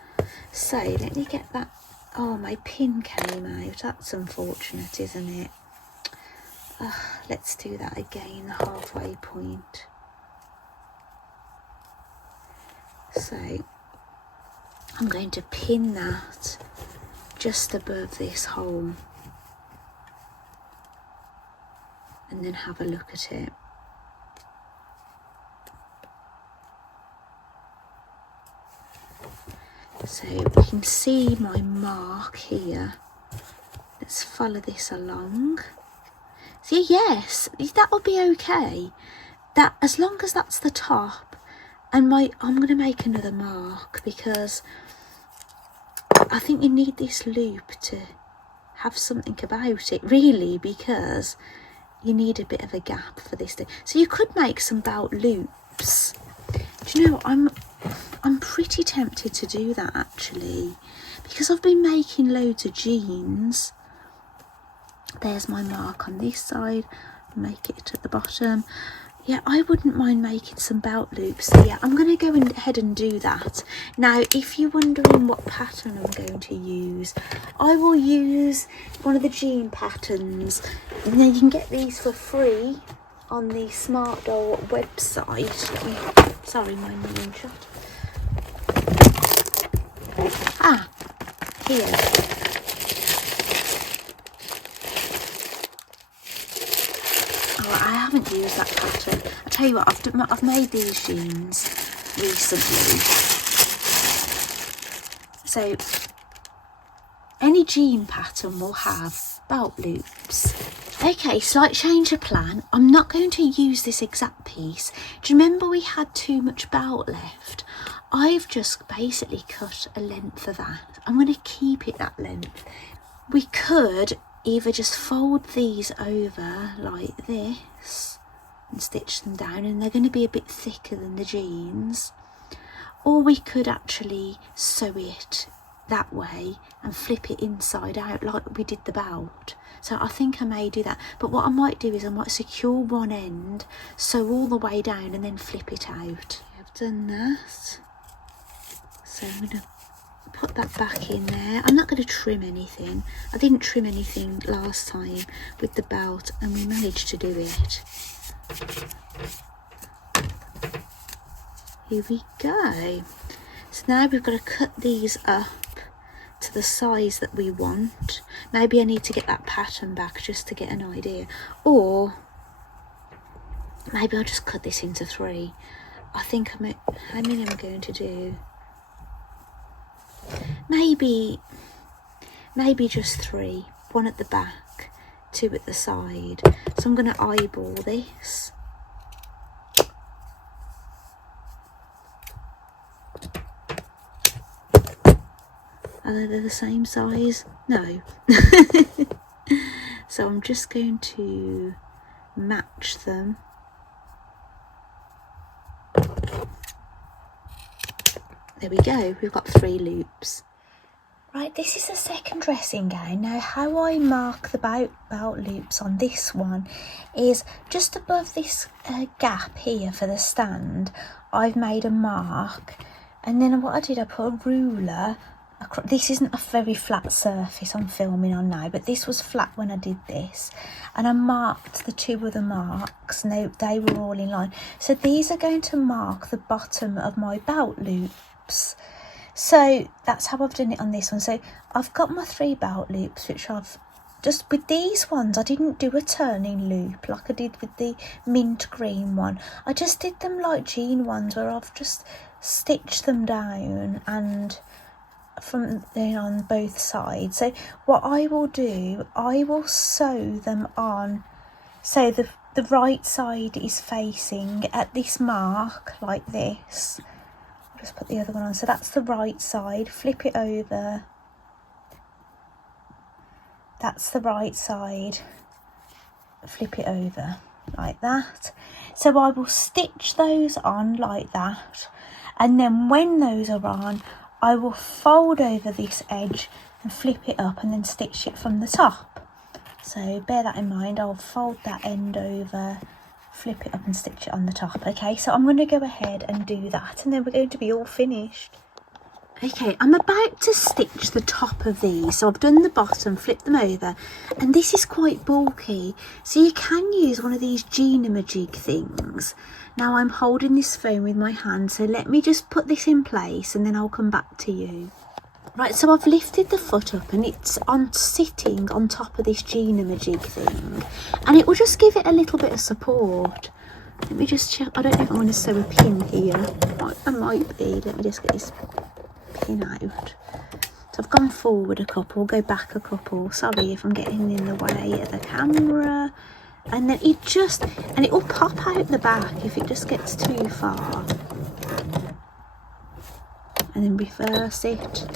So let me get that. Oh, my pin came out. That's unfortunate, isn't it? Let's do that again, the halfway point. So I'm going to pin that just above this hole and then have a look at it. So we can see my mark here. Let's follow this along. See, yes, that will be okay. That, as long as that's the top, and I'm going to make another mark because I think you need this loop to have something about it, really, because you need a bit of a gap for this. So you could make some belt loops. Do you know, I'm pretty tempted to do that actually, because I've been making loads of jeans. There's my mark on this side, make it at the bottom. Yeah, I wouldn't mind making some belt loops. So yeah, I'm going to go ahead and do that. Now, if you're wondering what pattern I'm going to use, I will use one of the jean patterns. Now, you can get these for free on the Smart Doll website. Sorry, my name shut. Here. I haven't used that pattern. I tell you what, I've made these jeans recently. So any jean pattern will have belt loops. Okay, slight change of plan. I'm not going to use this exact piece. Do you remember we had too much belt left? I've just basically cut a length of that. I'm going to keep it that length. We could either just fold these over like this and stitch them down, and they're going to be a bit thicker than the jeans, or we could actually sew it that way and flip it inside out like we did the belt. So I think I may do that, but what I might do is I might secure one end, sew all the way down, and then flip it out. I've done that, so I'm going to put that back in there. I'm not going to trim anything. I didn't trim anything last time with the belt, and we managed to do it. Here we go. So now we've got to cut these up to the size that we want. Maybe I need to get that pattern back just to get an idea, or maybe I'll just cut this into 3. I think how many am I going to do? Maybe just 3, 1 at the back, 2 at the side. So I'm going to eyeball this. Are they the same size? No. So I'm just going to match them. There we go, we've got 3 loops. Right, this is the second dressing gown. Now, how I mark the belt loops on this one is just above this gap here for the stand. I've made a mark, and then what I did, I put a ruler across. This isn't a very flat surface I'm filming on now, but this was flat when I did this, and I marked the 2 other marks, and they were all in line. So these are going to mark the bottom of my belt loops. So that's how I've done it on this one. So I've got my 3 belt loops, which I've just, with these ones, I didn't do a turning loop like I did with the mint green one. I just did them like jean ones, where I've just stitched them down and from on both sides. So what I will do, I will sew them on, so the right side is facing at this mark like this. Just put the other one on, so that's the right side, flip it over, that's the right side, flip it over like that. So I will stitch those on like that, and then when those are on, I will fold over this edge and flip it up and then stitch it from the top. So bear that in mind, I'll fold that end over, flip it up and stitch it on the top. Okay, so I'm going to go ahead and do that, and then we're going to be all finished. Okay, I'm about to stitch the top of these. So I've done the bottom, flipped them over, and this is quite bulky, so you can use one of these Gina-majig things. Now I'm holding this phone with my hand, so let me just put this in place and then I'll come back to you. Right, so I've lifted the foot up and it's sitting on top of this Gina-majig thing, and it will just give it a little bit of support. Let me just check. I don't know if I want to sew a pin here. I might be. Let me just get this pin out. So I've gone forward a couple, go back a couple. Sorry if I'm getting in the way of the camera. And then it will pop out the back if it just gets too far. And then reverse it.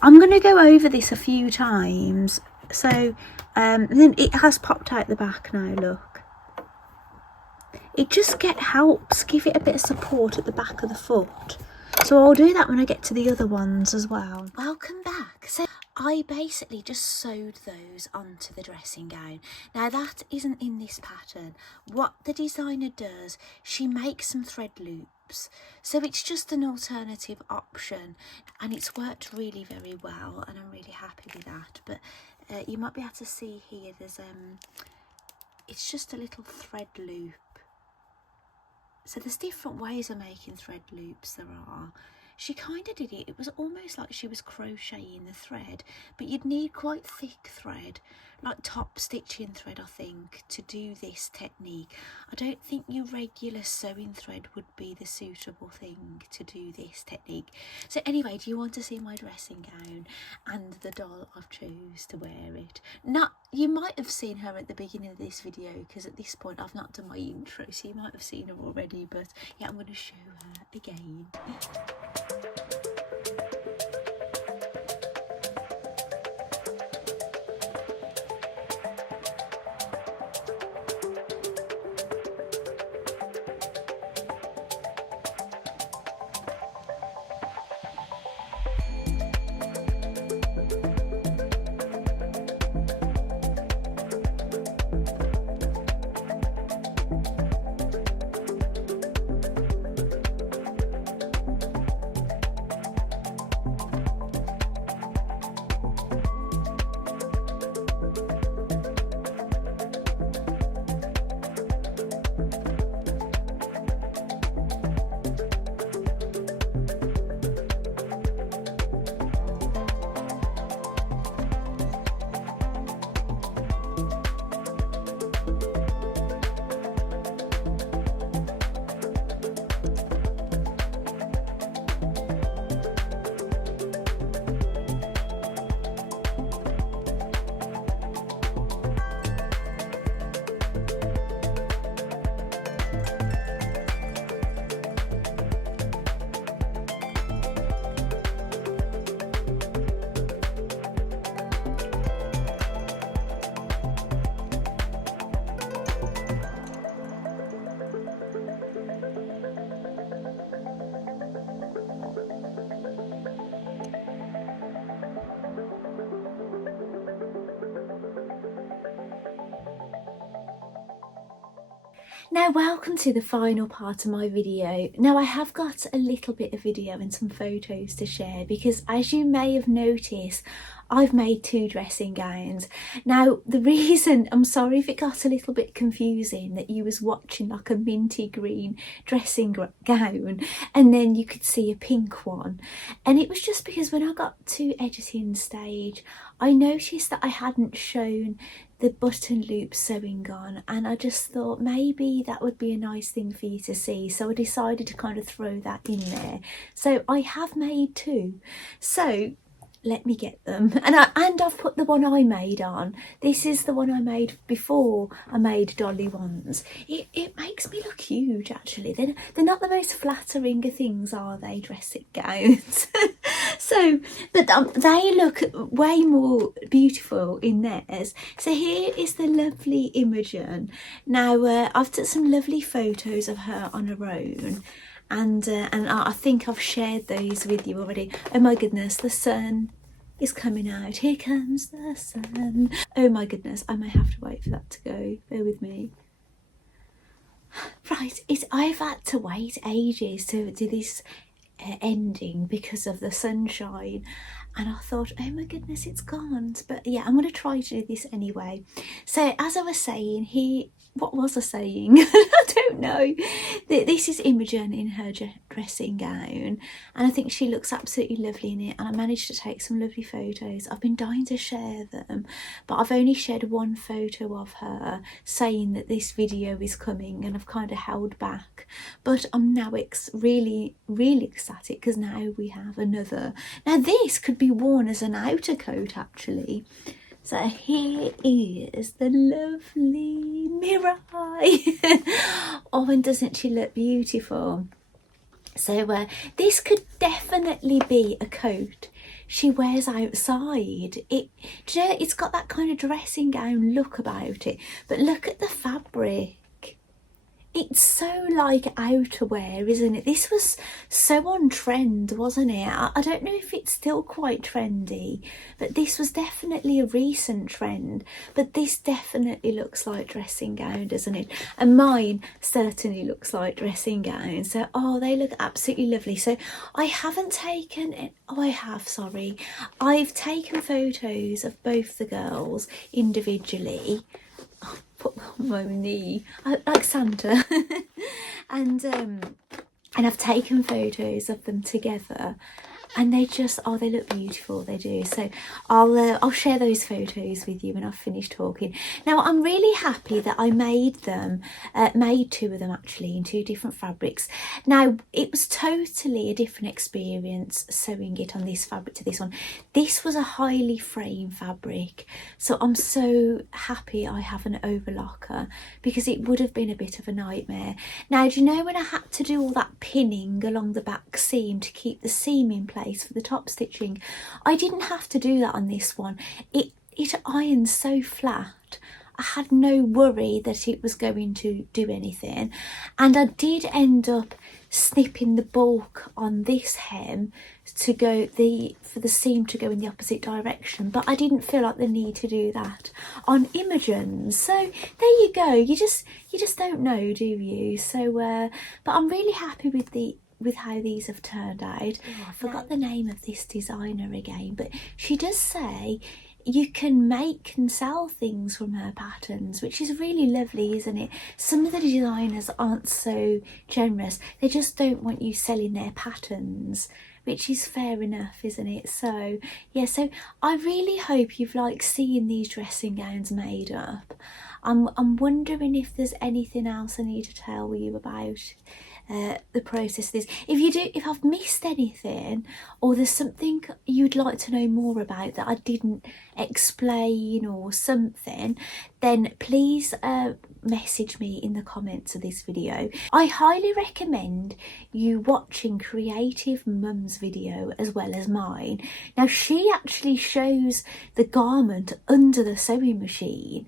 I'm going to go over this a few times So then it has popped out the back now, look. It just helps give it a bit of support at the back of the foot. So I'll do that when I get to the other ones as well. Welcome back. So I basically just sewed those onto the dressing gown. Now that isn't in this pattern. What the designer does, she makes some thread loops. So it's just an alternative option, and it's worked really very well, and I'm really happy with that. But you might be able to see here, there's it's just a little thread loop. So there's different ways of making thread loops there are. She kind of did it, it was almost like she was crocheting the thread, but you'd need quite thick thread, like top stitching thread I think, to do this technique. I don't think your regular sewing thread would be the suitable thing to do this technique. So anyway, do you want to see my dressing gown and the doll I've chose to wear it? Now, you might have seen her at the beginning of this video, because at this point I've not done my intro, so you might have seen her already, but yeah, I'm going to show her again. Now welcome to the final part of my video. Now I have got a little bit of video and some photos to share, because as you may have noticed, I've made 2 dressing gowns. Now the reason, I'm sorry if it got a little bit confusing, that you was watching like a minty green dressing gown and then you could see a pink one, and it was just because when I got to editing stage I noticed that I hadn't shown the button loop sewing on, and I just thought maybe that would be a nice thing for you to see, so I decided to kind of throw that in there. So I have made 2, so let me get them, and I've put the one I made on. This is the one I made before I made Dolly ones. It makes me look huge actually. They're not the most flattering of things, are they, dressing gowns? So but they look way more beautiful in theirs. So here is the lovely Imogen. Now I've took some lovely photos of her on her own, and I think I've shared those with you already. Oh my goodness, the sun is coming out. Here comes the sun. Oh my goodness, I may have to wait for that to go. Bear with me. Right, I've had to wait ages to do this ending because of the sunshine, and I thought, oh my goodness, it's gone. But yeah, I'm going to try to do this anyway. So as I was saying, what was I saying? I don't know. This is Imogen in her dressing gown, and I think she looks absolutely lovely in it, and I managed to take some lovely photos. I've been dying to share them, but I've only shared 1 photo of her, saying that this video is coming, and I've kind of held back. But I'm now really ecstatic, because now we have another. Now this could be worn as an outer coat actually. So here is the lovely Mirai. Oh, and doesn't she look beautiful? So this could definitely be a coat she wears outside. Do you know, it's got that kind of dressing gown look about it, but look at the fabric. It's so like outerwear, isn't it? This was so on trend, wasn't it? I don't know if it's still quite trendy, but this was definitely a recent trend. But this definitely looks like dressing gown, doesn't it? And mine certainly looks like dressing gown. So, oh, they look absolutely lovely. So I haven't taken it. Oh, I have, sorry. I've taken photos of both the girls individually. Put on my knee like Santa and I've taken photos of them together, and they just, oh, they look beautiful, they do. So I'll share those photos with you when I've finished talking. Now I'm really happy that I made two of them actually in two different fabrics. Now it was totally a different experience sewing it on this fabric to this one. This was a highly frame fabric, so I'm so happy I have an overlocker, because it would have been a bit of a nightmare. Now, do you know when I had to do all that pinning along the back seam to keep the seam in place for the top stitching? I didn't have to do that on this one. It irons so flat. I had no worry that it was going to do anything, and I did end up snipping the bulk on this hem to go for the seam to go in the opposite direction, but I didn't feel like the need to do that on Imogen's. So there you go. You just don't know, do you? So but I'm really happy with how these have turned out. I forgot the name of this designer again, but she does say you can make and sell things from her patterns, which is really lovely, isn't it? Some of the designers aren't so generous. They just don't want you selling their patterns, which is fair enough, isn't it? So yeah, so I really hope you've liked seeing these dressing gowns made up. I'm wondering if there's anything else I need to tell you about the process of this. If I've missed anything, or there's something you'd like to know more about that I didn't explain or something, then please message me in the comments of this video. I highly recommend you watching Creative Mum's video as well as mine. Now she actually shows the garment under the sewing machine,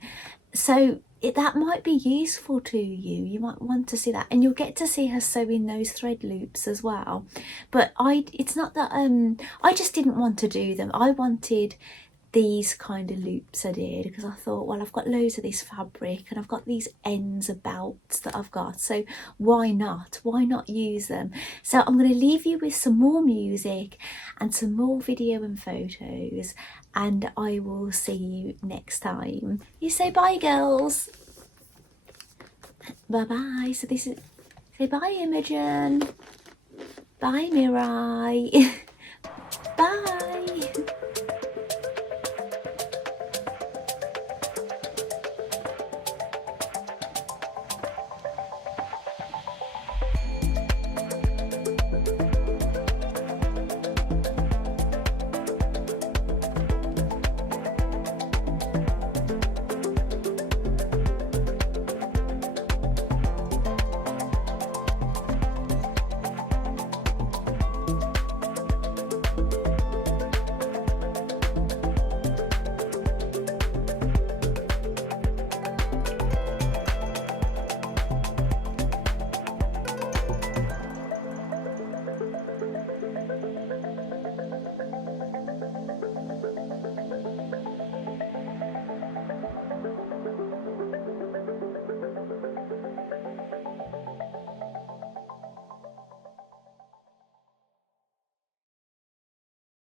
so that might be useful to you. You might want to see that, and you'll get to see her sewing those thread loops as well. But it's not that I just didn't want to do them. I wanted these kind of loops, I did, because I thought, well, I've got loads of this fabric and I've got these ends of belts that I've got, so why not use them? So I'm going to leave you with some more music and some more video and photos, and I will see you next time. You say bye, girls. Bye bye. So this is, say bye, Imogen. Bye, Mirai. Bye.